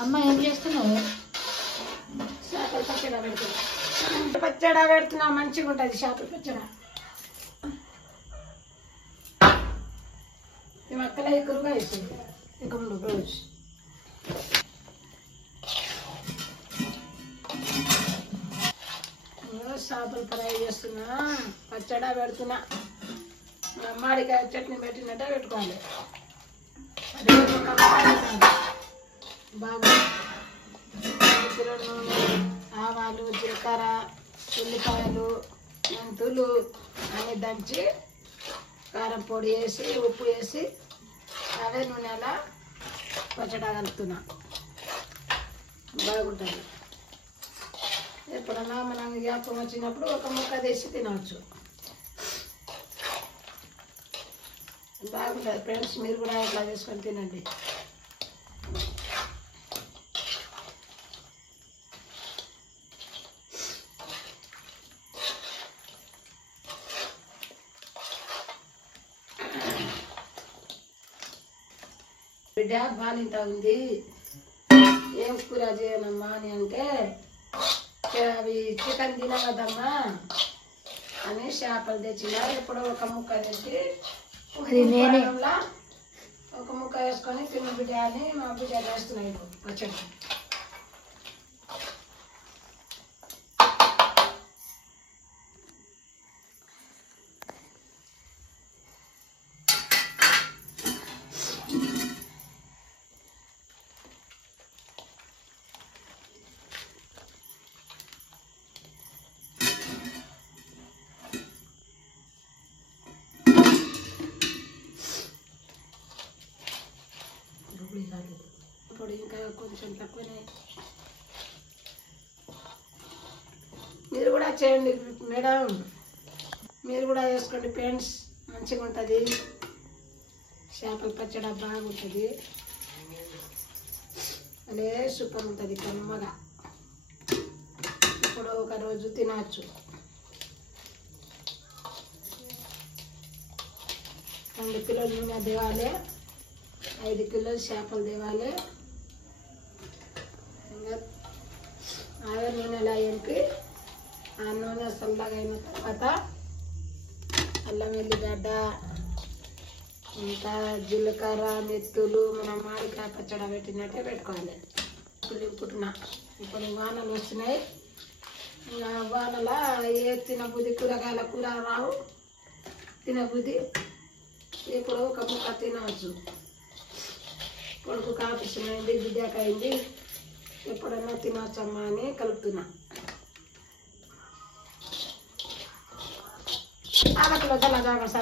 అమ్మ ఏం చేస్తున్నావు? చేపల పచ్చడి పెడుతున్నా. పచ్చడి పెడుతున్నా, మంచిగా ఉంటుంది చేపల పచ్చడి. ఈ మక్కల ఎక్కువగా వేసింది ఇక ముందు రోజు చేపలు ఫ్రై చేస్తున్నా, పచ్చడి పెడుతున్నా. మామిడికాయ చట్నీ పెట్టినట్టే పెట్టుకోవాలి. అదే బాగా నూనె, ఆవాలు, జీలకర్ర, ఉల్లిపాయలు, మెంతులు అన్నీ దంచి కారం పొడి వేసి ఉప్పు వేసి అదే నూనెలా పచ్చడి కలుపుతున్నా. బాగుంటుంది. ఎప్పుడన్నా మనం జ్ఞాపకం వచ్చినప్పుడు ఒక ముక్క తీసి తినవచ్చు. బాగుంటుంది ఫ్రెండ్స్, మీరు కూడా ఇట్లా చేసుకొని తినండి. బిడ్డ బాలింత ఉంది, ఏం కూర చేయనమ్మా అని అంటే అవి చికెన్ తినవద్దమ్మా అని చేపలు తెచ్చిన. ఎప్పుడో ఒక ముక్క తెచ్చి ఒక ముక్క వేసుకొని తిన్న బిడ్డ అని మా బిడ్డ వేస్తున్నాయి పచ్చడి. పొడి ఇంకా కొంచెం తక్కువనే. మీరు కూడా చేయండి మేడం, మీరు కూడా వేసుకోండి ఫ్రెండ్స్, మంచిగా ఉంటుంది. చేపల పచ్చడి బాగుంటుంది, అదే సూపర్ ఉంటుంది కమ్మగా. ఇప్పుడు ఒక రోజు తినవచ్చు. 2 కిలోల నూనె తేవాలి, 5 కిలోలు చేపలు తేవాలి. ఇంకా ఆవే నూనెలా ఎంపి ఆ నూనె చల్లగా అయిన తర్వాత అల్లం వెల్లిగడ్డ, ఇంకా జీలకర్ర, మెత్తులు మనం మామిడికాయ పచ్చడి పెట్టినట్టే పెట్టుకోవాలి. దింపుతున్నా. ఇప్పుడు వానలు వస్తున్నాయి, ఇంకా వానల ఏ తినబుద్ధి, కూరగాయల కూర రావు తినబుద్ధి. ఇప్పుడు ఒక ముక్క తినవచ్చు. కొడుకు ఆపరేషన్ అయింది, బిడ్డకు అయింది, ఎప్పుడన్నా తినవచ్చమ్మా అని కలుపుతున్నా. ఆడపిల్ల గల జాగ్రత్త.